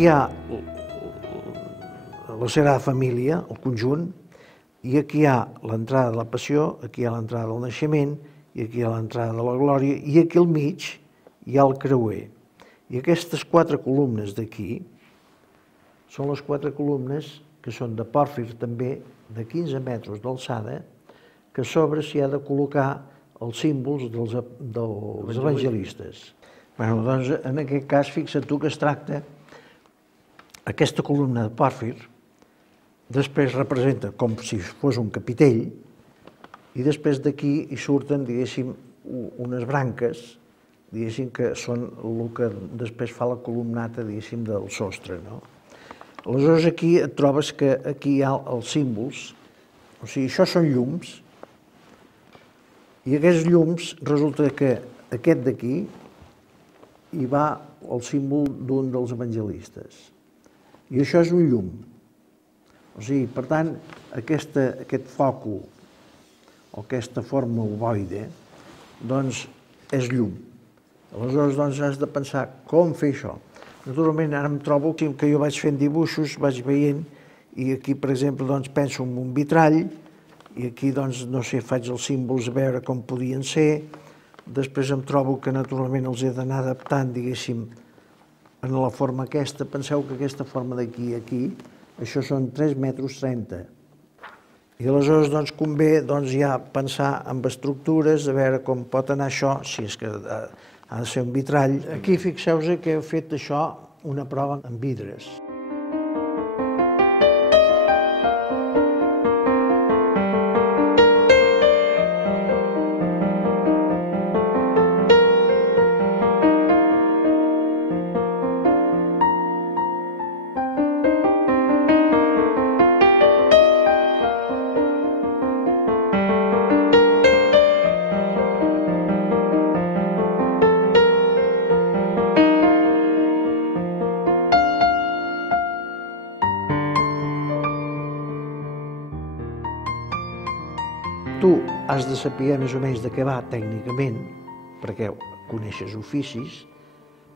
aquí hi ha la Sagrada Família, el conjunt, i aquí hi ha l'entrada de la Passió, aquí hi ha l'entrada del Naixement, i aquí hi ha l'entrada de la Glòria, i aquí al mig hi ha el creuer. I aquestes 4 columnes d'aquí són les 4 columnes que són de pòrfir també, de 15 metres d'alçada, que a sobre s'hi ha de col·locar els símbols dels evangelistes. Doncs en aquest cas, fixa't tu que es tracta aquesta columna de pòrfir, després representa com si fos un capitell, i després d'aquí hi surten, diguéssim, unes branques, diguéssim, que són el que després fa la columnata, diguéssim, del sostre, no? Aleshores, aquí et trobes que aquí hi ha els símbols, o sigui, això són llums, i aquests llums resulta que aquest d'aquí hi va el símbol d'un dels evangelistes. I això és un llum. O sigui, per tant, aquest fòcul, o aquesta forma ovoide, doncs és llum. Aleshores, doncs, has de pensar com fer això. Naturalment, ara em trobo que jo vaig fent dibuixos, vaig veient, i aquí, per exemple, doncs, penso en un vitrall, i aquí, doncs, no sé, faig els símbols a veure com podien ser. Després em trobo que, naturalment, els he d'anar adaptant, diguéssim, en la forma aquesta. Penseu que aquesta forma d'aquí a aquí, això són 3,30 metres. I aleshores, doncs, convé, doncs, ja pensar en estructures, a veure com pot anar això, si és que ha de ser un vitrall. Aquí fixeu-vos que he fet això una prova amb vidres. Tu has de saber més o menys de què va tècnicament, perquè coneixes oficis,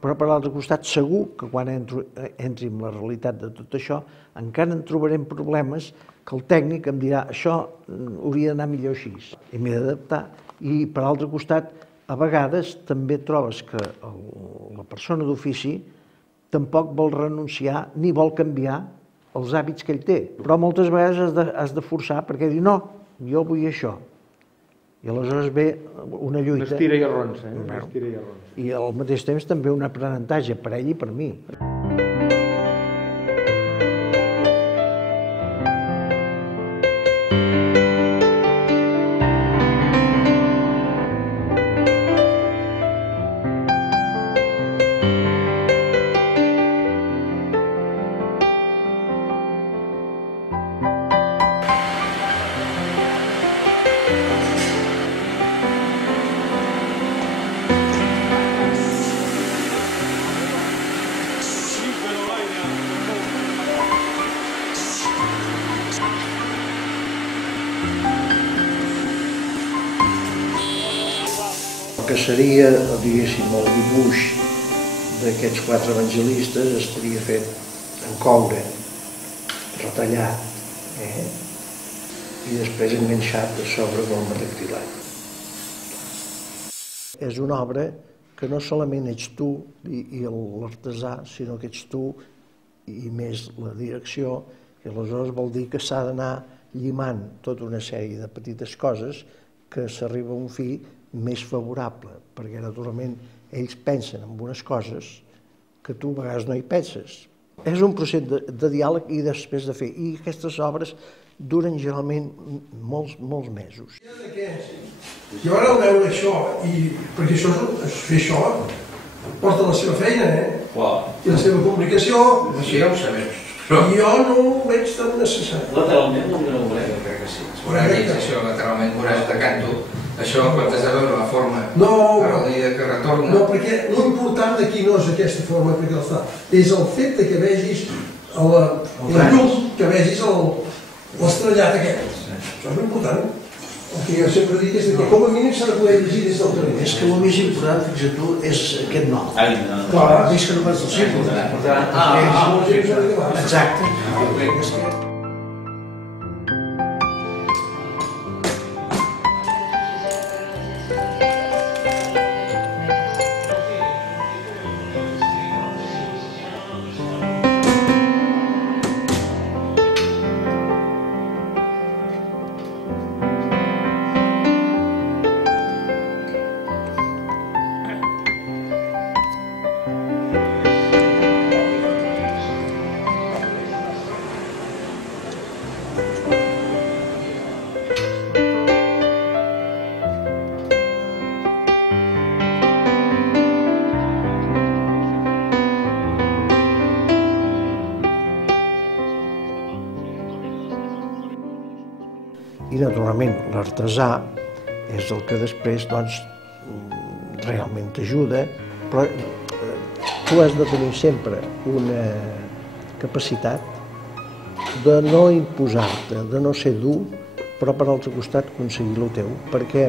però per l'altre costat segur que quan entri en la realitat de tot això encara en trobarem problemes que el tècnic em dirà això hauria d'anar millor així i m'he d'adaptar. I per l'altre costat, a vegades també trobes que la persona d'ofici tampoc vol renunciar ni vol canviar els hàbits que ell té, però moltes vegades has de forçar perquè dir no, jo vull això. I aleshores ve una lluita. M'estira i arronsa, m'estira i arronsa. I al mateix temps també un aprenentatge per ell i per mi. El que seria, diguéssim, el dibuix d'aquests 4 evangelistes estaria fet en coure, retallat, i després enganxat a sobre del metacrilat. És una obra que no solament ets tu i l'artesà, sinó que ets tu i més la direcció, i aleshores vol dir que s'ha d'anar llimant tota una sèrie de petites coses que s'arriba a un fi més favorable, perquè naturalment ells pensen en unes coses que tu a vegades no hi penses. És un procés de diàleg i després de fer, i aquestes obres duren generalment molts mesos. Jo ara al veure això, perquè fer això porta la seva feina, i la seva complicació, Això ja ho sabem. i jo no ho veig tan necessari. Lateralment no ho veurem, jo crec que sí. Es veurà dins això, lateralment veuràs de canto, això quan t'has de veure la forma arrodida que retorna. No, perquè l'important d'aquí no és aquesta forma perquè està, és el fet que vegis la llum, que vegis l'estrellat aquest. Això és l'important. El que jo sempre dic és que com a mínim s'ha de poder llegir des del carrer. És que el més important, fixa't tu, és aquest nom. Clar, vist que no vas del cicle. Exacte. I, naturalment, l'artesà és el que després, doncs, realment t'ajuda, però tu has de tenir sempre una capacitat de no imposar-te, de no ser dur, però per l'altre costat aconseguir el teu, perquè,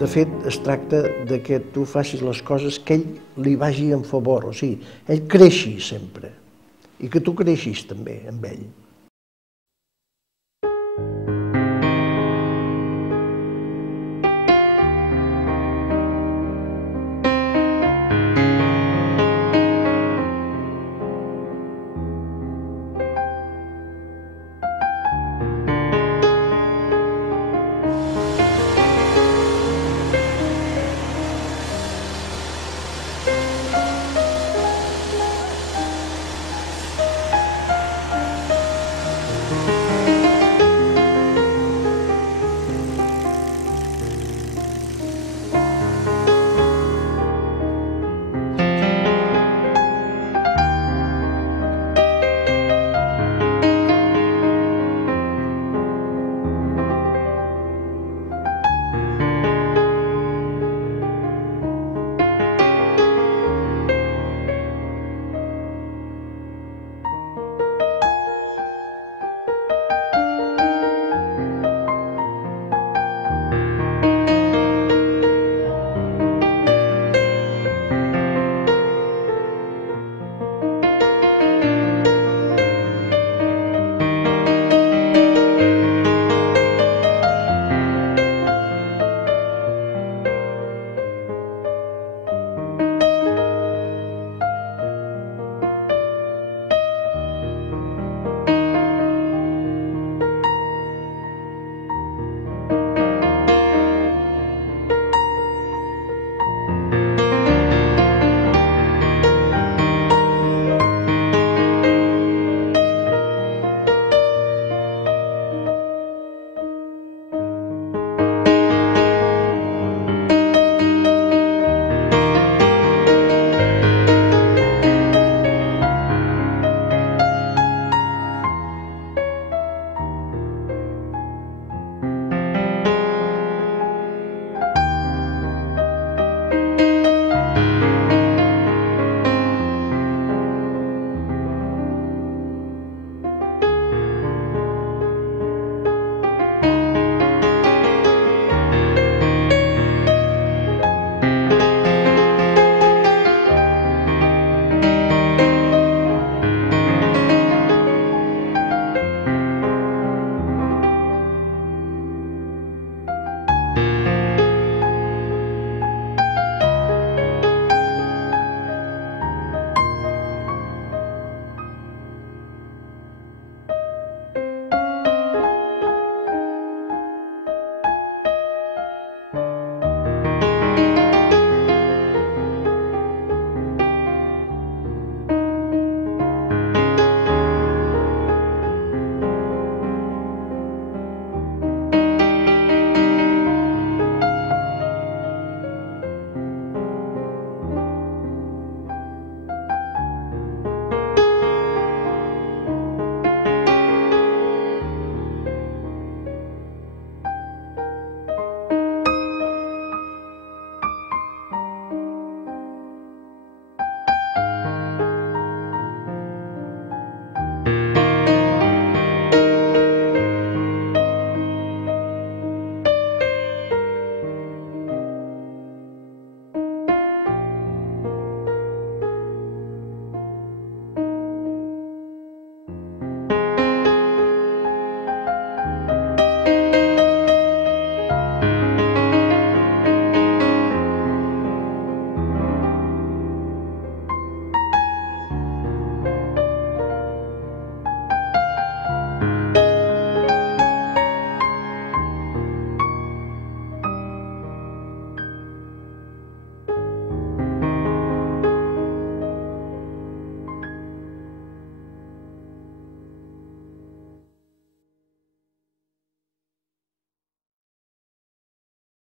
de fet, es tracta de que tu facis les coses que ell li vagi en favor, o sigui, ell creixi sempre, i que tu creixis també amb ell.